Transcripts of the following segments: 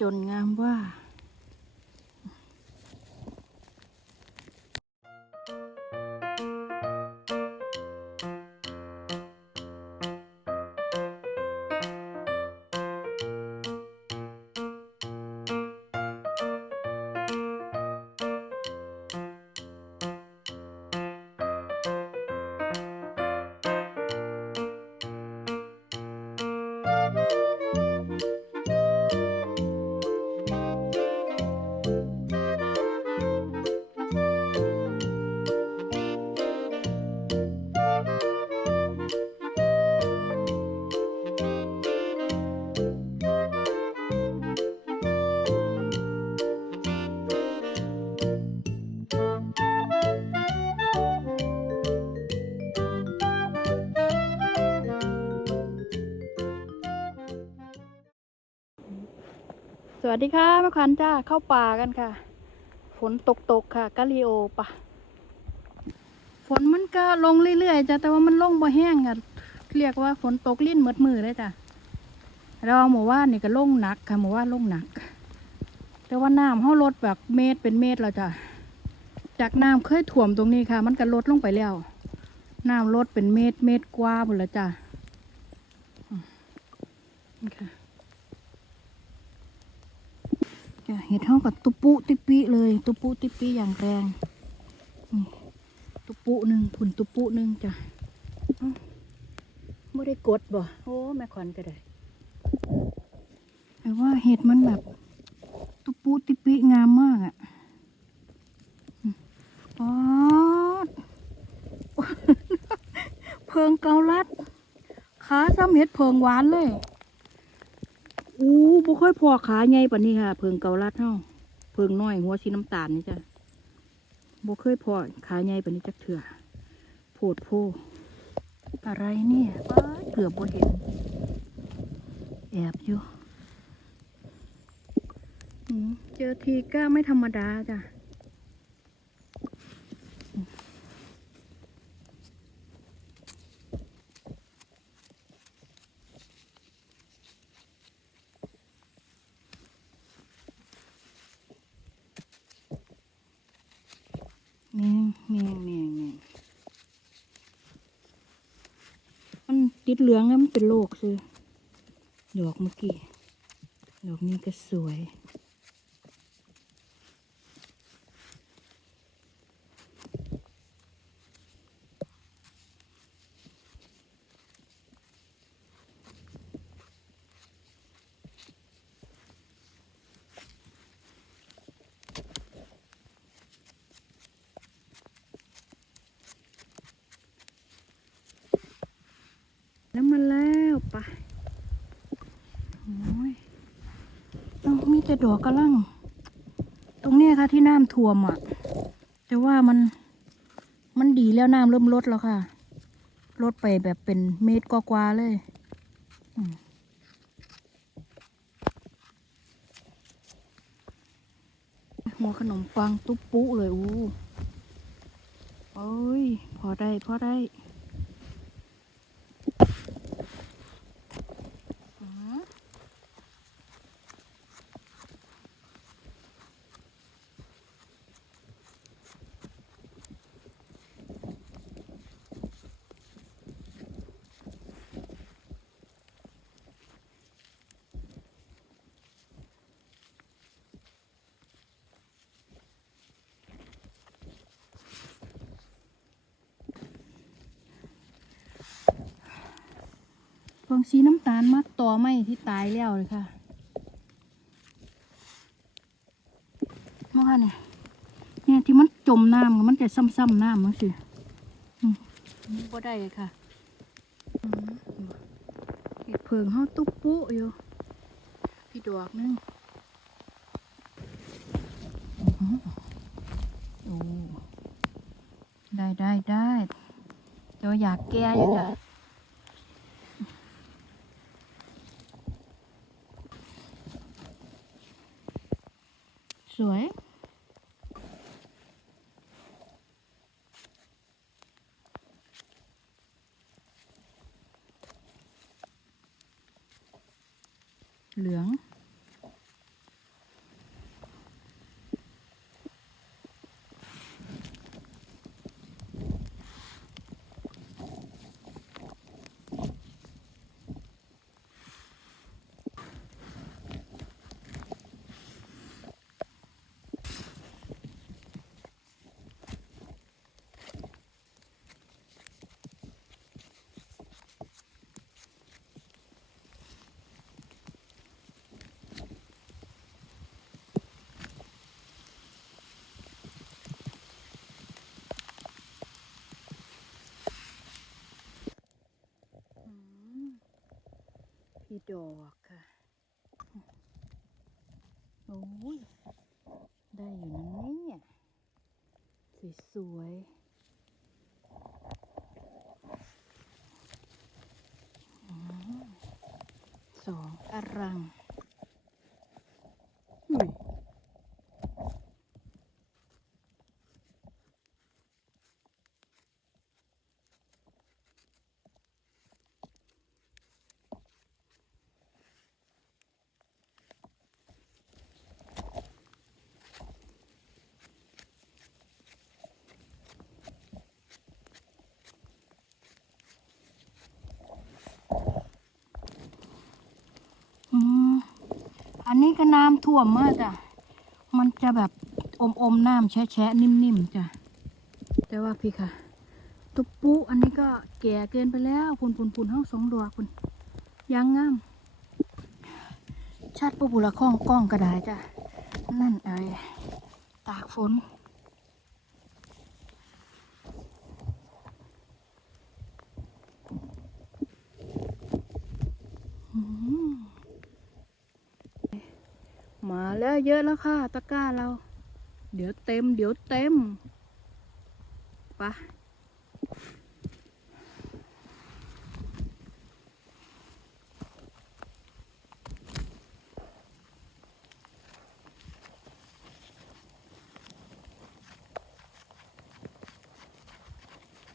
จนงามว่า สวัสดีค่ะแม่ขวัญจ้าเข้าป่ากันค่ะ ฝนตกตกๆค่ะกะลีโอปะฝนมันก็ลงเรื่อยๆจ้ะแต่ว่ามันลงบ่แห้งค่ะเรียกว่าฝนตกลิ้นหมดมือเลยจ้ะเราหมู่ว่านี่ก็ลงหนักค่ะหมู่ว่านลงหนัก แต่ว่าน้ำเขาลดแบบเมตรเป็นเมตรแล้วจ้ะจากน้ำเคยถ่วมตรงนี้ค่ะ มันก็ลดลงไปแล้วน้ำลดเป็นเมตรเมตรกว่าหมดแล้วจ้ะอืมนี่ค่ะ จ้ะเห็ดเท่ากับตุปุติปิเลย ตุปุติปิอย่างแรงนี่ตุปุหนึ่งผุนตุปุหนึ่งจ้ะไม่ได้กดบ่โอ้แม่ขวัญก็ได้แต่ว่าเห็ดมันแบบ ตุปุติปิงามมากอะ่ะอืมป๊อดเพิงเกาลัดขาซ้ำเห็ดเพิงหวานเลย อู้บุค่อยพอขาใหญ่ปะนี่ค่ะ เพิงเกาลัดเฮาเพิงน้อยหัวสีน้ำตาลนี่จ้ะบ่เคยพอขาใหญ่ปะนี่จักเถื่อโผดโพอะไรเนี่ยเกือบบ่เห็น แอบอยู่เจอทีก็ไม่ธรรมดาจ้ะแมงแมงแมงแมงมันติด เหลืองแล้วมันเป็นโรคซื้อดอกเมื่อกี้ดอกนี้ก็สวย แล้วมาแล้วไปะโอ้ย เอามีแต่ดอกกระลังตรงนี้ค่ะที่น้ำท่วมอะ แต่ว่ามันมันดีแล้วน้ำเริ่มลดแล้วค่ะ ลดไปแบบเป็นเมตรกว่าๆเลยหัวขนมปังตุ๊บปุ๊เลยอู้โอ้ย พอได้ พอได้ เพิ่งสีน้ำตาลมาต่อไม้ที่ตายแล้วเลยค่ะมาค่ะเนี่ยเนี่ยที่มันจมน้ำมันจะซ้ำๆน้ำมั้งสิบ่ได้เลยค่ะเห็ดเพิงเฮาตุ๊บปุ๊อยู่พี่ดอกนึงโอ้ได้ได้ได้เดี๋ยวอยากแก้อยู่จ้ะ ส ดอกค่ะ โอ้ย ได้อยู่นะเนี่ย สวยๆอืมสองอรังอุ้ย อืม อันนี้ก็น้ำท่วมมากจ้ะ มันจะแบบอมอมๆน้ำแฉะแฉะๆนิ่มๆจ้ะ แต่ว่าพี่ค่ะ ตุกปุอันนี้ก็แก่เกินไปแล้วพุนพุนพุนห้องสองดอกคุณยังงามชัดปะบุละข้องกล้องก็ได้จ้ะ นั่นเอ้ยตากฝน มาแล้วเยอะแล้วค่ะ ตะกร้าเรา เดี๋ยวเต็ม เดี๋ยวเต็มไปะ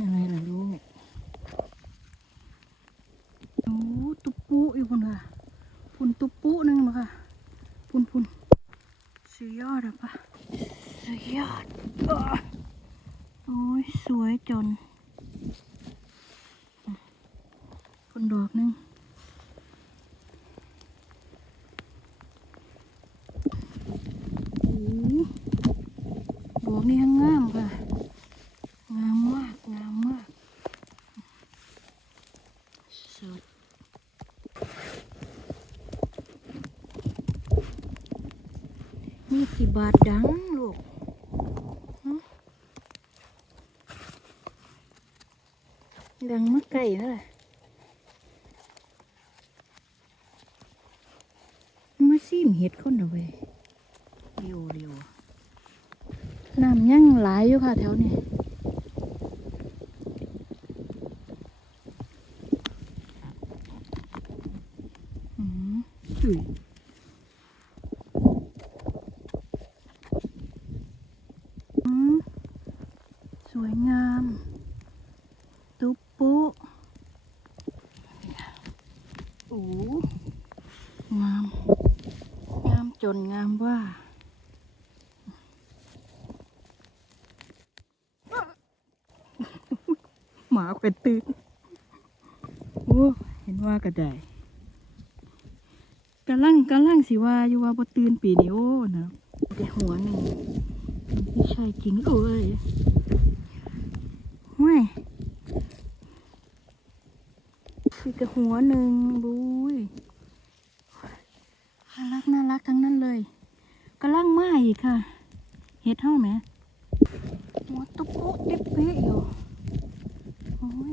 ยังไงล่ะลูกโอ้ตุ๊ปุอยู่พุ่นค่ะพุ่นตุปุนึงมาค่ะ พุ่นพุ่นสุดยอดอะปะสุดยอดอะโอ้ย สวยจนอะพุ่นดอกหนึงโอ้ดอกนี้งามค่ะ งามมาก งามมาก สุด นี่กี่บาทดังลูกหึดังมากไก่เท่าไหร่มาซีมเห็ดคนเอาไว้เร็วเร็วน้ำยังหลายอยู่ค่ะแถวนี้ อืมอุ้ยอืมสวยงาม ตุ๊บปุ๊โอ้งาม งาม จนงามว่า หมาเป็นตื่นโอ้เห็นว่าก็ได้กำลังกำลังสิว่าอยู่ว่าบ่ตื่นปีนี้โอ้นะแต่หัวหนึ่งไม่ใช่จริงเอ้ยห้วยคือกับหัวหนึ่งบุยน่า รักน่ากทั้งนั้นเลยกำลังมาอีกค่ะเฮ็ดเท่าไหมหัวตุ๊บปุ๊ติ๊บเป๊ะอยู่โอ้ย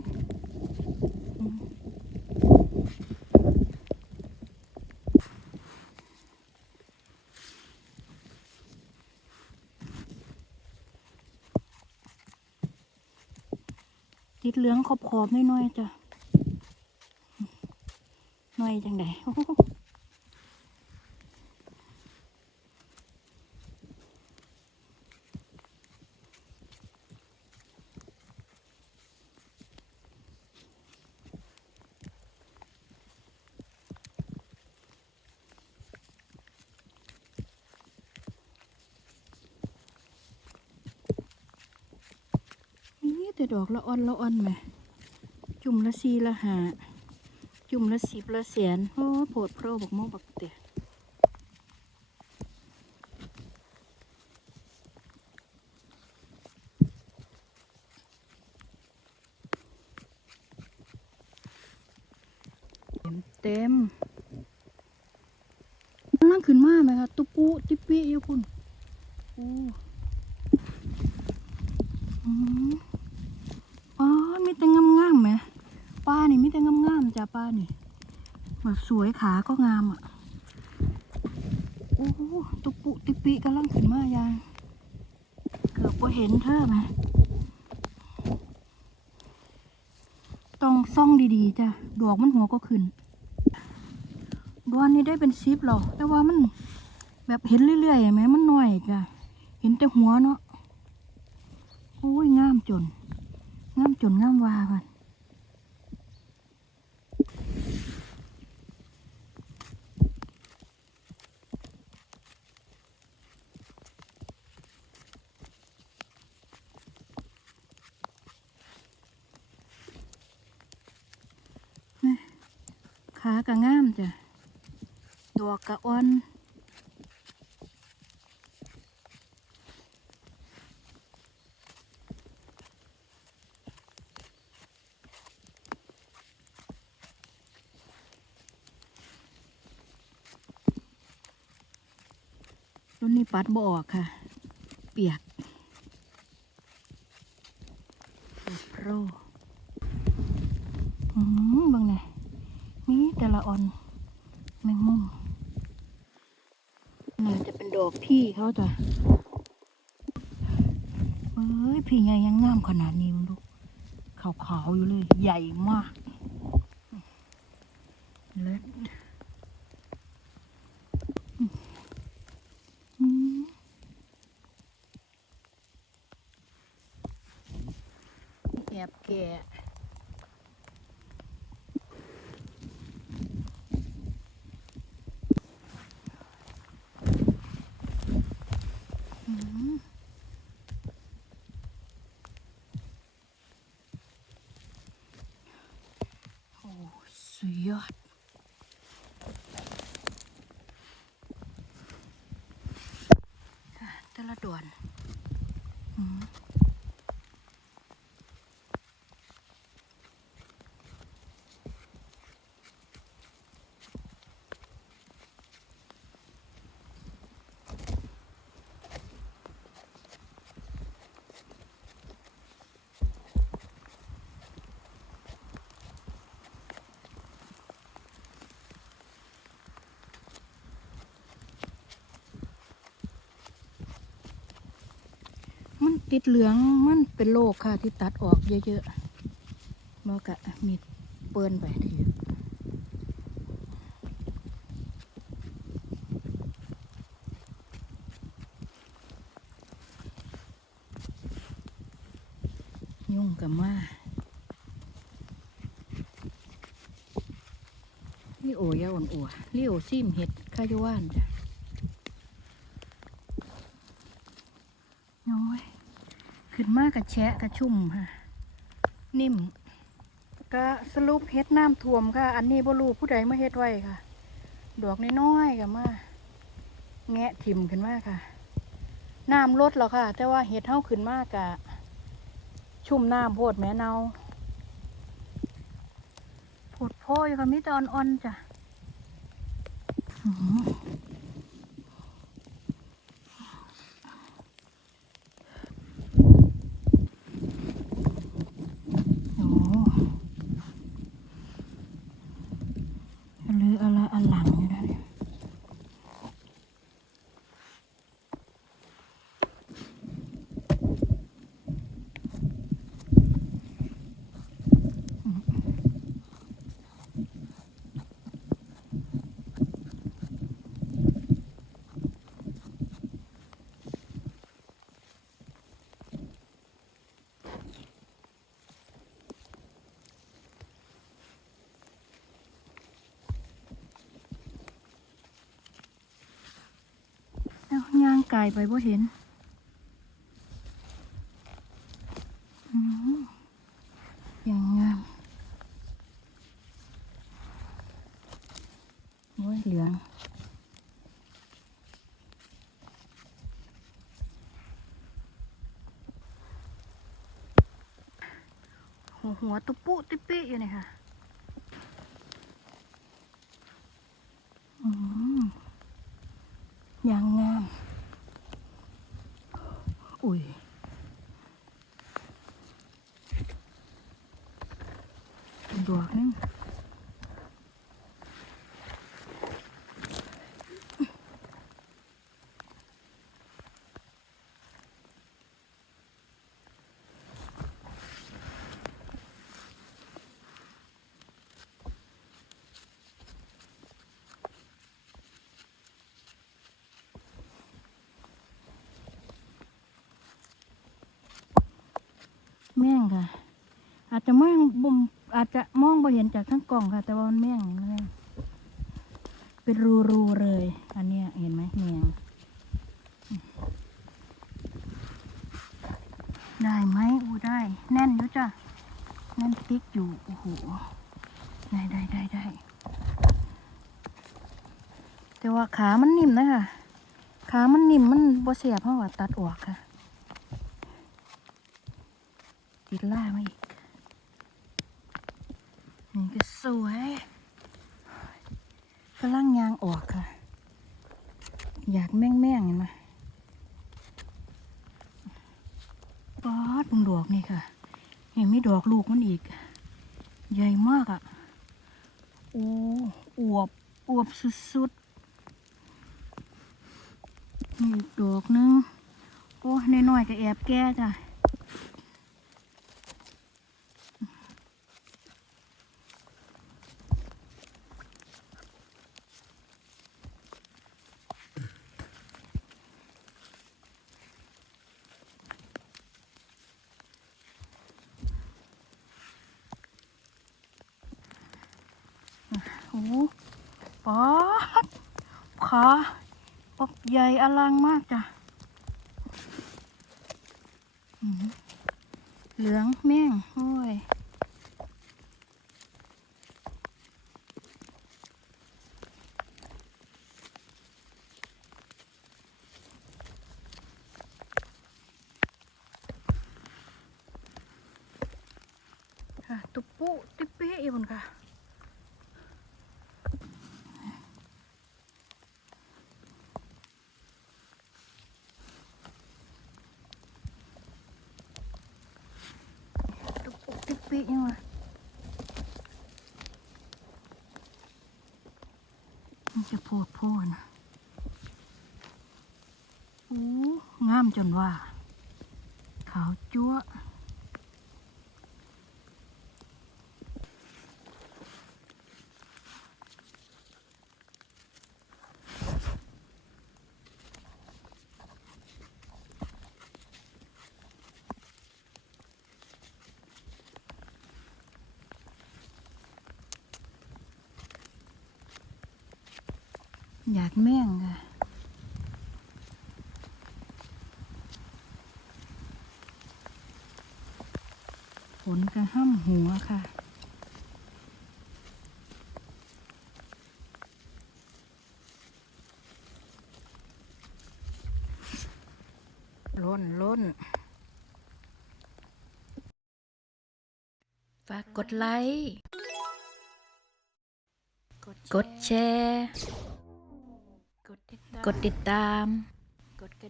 ติดเหลืองขอบขอบๆน้อยๆจ้ะน้อยจังได แต่ดอกละอ่อนละอ่อนไหมจุ่มละสีละหา จุ่มละสิบละแสนโอ้โผดโพรบักโมบักเตะเต็มเต็มกำลังขึ้นมาไหมคะตุปุติปปิอยู่คุณโอ้ อืมอ๋อมีแต่งามๆไหมป้าป้านี่แบบสวยขาก็งามอะโอ้โหตุปุติปิกำลังขึ้นมายางเกือบว่าเห็นเธอไหมต้องซ่องดีๆจ้ะดอกมันหัวก็ขึ้นดวนนี้ได้เป็นซิปหรอกแต่ว่ามันแบบเห็นเรื่อยๆไหมมันหน้อยจ้ะเห็นแต่หัวเนาะโอ้ยงามจนงามจนงามวาพัน ขา กะงามจ้ะดอกกะอ่อนต้นนี้ปัดบ่ออกค่ะ เปียกปรอืมเบางไงมีแต่ละอ่อนแมงมุมน่าจะเป็นดอกพี่ เขาจ้ะเอ้ยพี่ใหญ่ยังงามขนาดนี้มึงดูขาวๆอยู่เลย ใหญ่มากเล็ดแอบแก่มโอ้สุดยอดค่ะแต่ละด่วนอืมมัน ติดเหลืองมันเป็นโรคค่ะ ที่ตัดออกเยอะๆบอกะมีเปิ้นไปทียุ่งกับมาลี่โอยาอ่อนอัวลี่โอซิมเห็ดข้าวว่านจ้ะน้อยขึ้น มากกับแชะกระชุ่มค่ะ นิ่ม ก็สรุปเฮ็ดน้ำท่วมค่ะ อันนี้บ่รู้ผู้ใดมาเฮ็ดไว้ค่ะ ดอกน้อยๆกับมาแงะถิ่มขึ้นมากค่ะน้ำลดแล้วค่ะ แต่ว่าเฮ็ดเท่าขึ้นมากกะ ชุ่มน้ำโพดแม่เนาโพดโพอยู่ค่ะมีแตอนอ่อนๆจ้ะอื้อหือโอ้อะลืออะละอะหลังอยู่นะเนี่ยเอ้าย่าง ไก่ไปบ่เห็นอย่างงามโอ้ยเหลืองหัวหัวตุปุติปิอยู่นี่ค่ะอืมอย่างงาม อุ้ย ดอกนึงาจจะมองบุมอาจจะมองบ่เห็นจากทั้งกล่องค่ะ แต่ว่ามันแม่งแม่งเป็นรูรูๆเลย อันเนี้ยเห็นไหมแมงได้ไหมอู้ได้ แน่นอยู่จ้ะแน่นติ๊กอยู่โอ้โหได้ได้ได้ได้แต่ว่าขามันนิ่มนะคะขามันนิ่มมันบ่เสียเพราะว่าตัดออกค่ะติดล่ามาอีก นี่ก็สวยกำลังยางออกค่ะ อยากแม่งแม่งเห็นไหมป๊อดงดอกนี่ค่ะเห็นไม่ดอกลูกมันอีก ใหญ่มากอะ่ะโอ้อวบอวบสุดๆนี่ดอกนึงโอ้น้อยๆก็แอบแก้จ้ะ โอ้โหป๊อดขาปักใหญ่อลังมากจ้ะเหลืองแม่งโอ้ยค่ะตุปปุติปเป๊ะอยู่บนค่ะ ตุกปุกติกปิยังวะมันจะ โพดโพนะโอ้งามจนว่า ขาวจั๊วะ อยากแม่งค่ะฝนกระห้ำหัวค่ะล้นล้นฝากกดไลค์ กดแชร์ กดติดตาม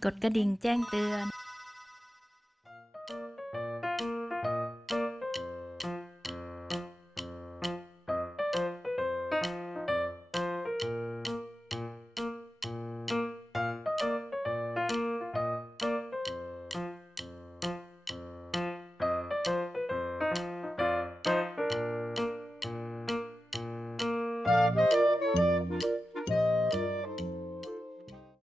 กดกระดิ่งแจ้งเตือน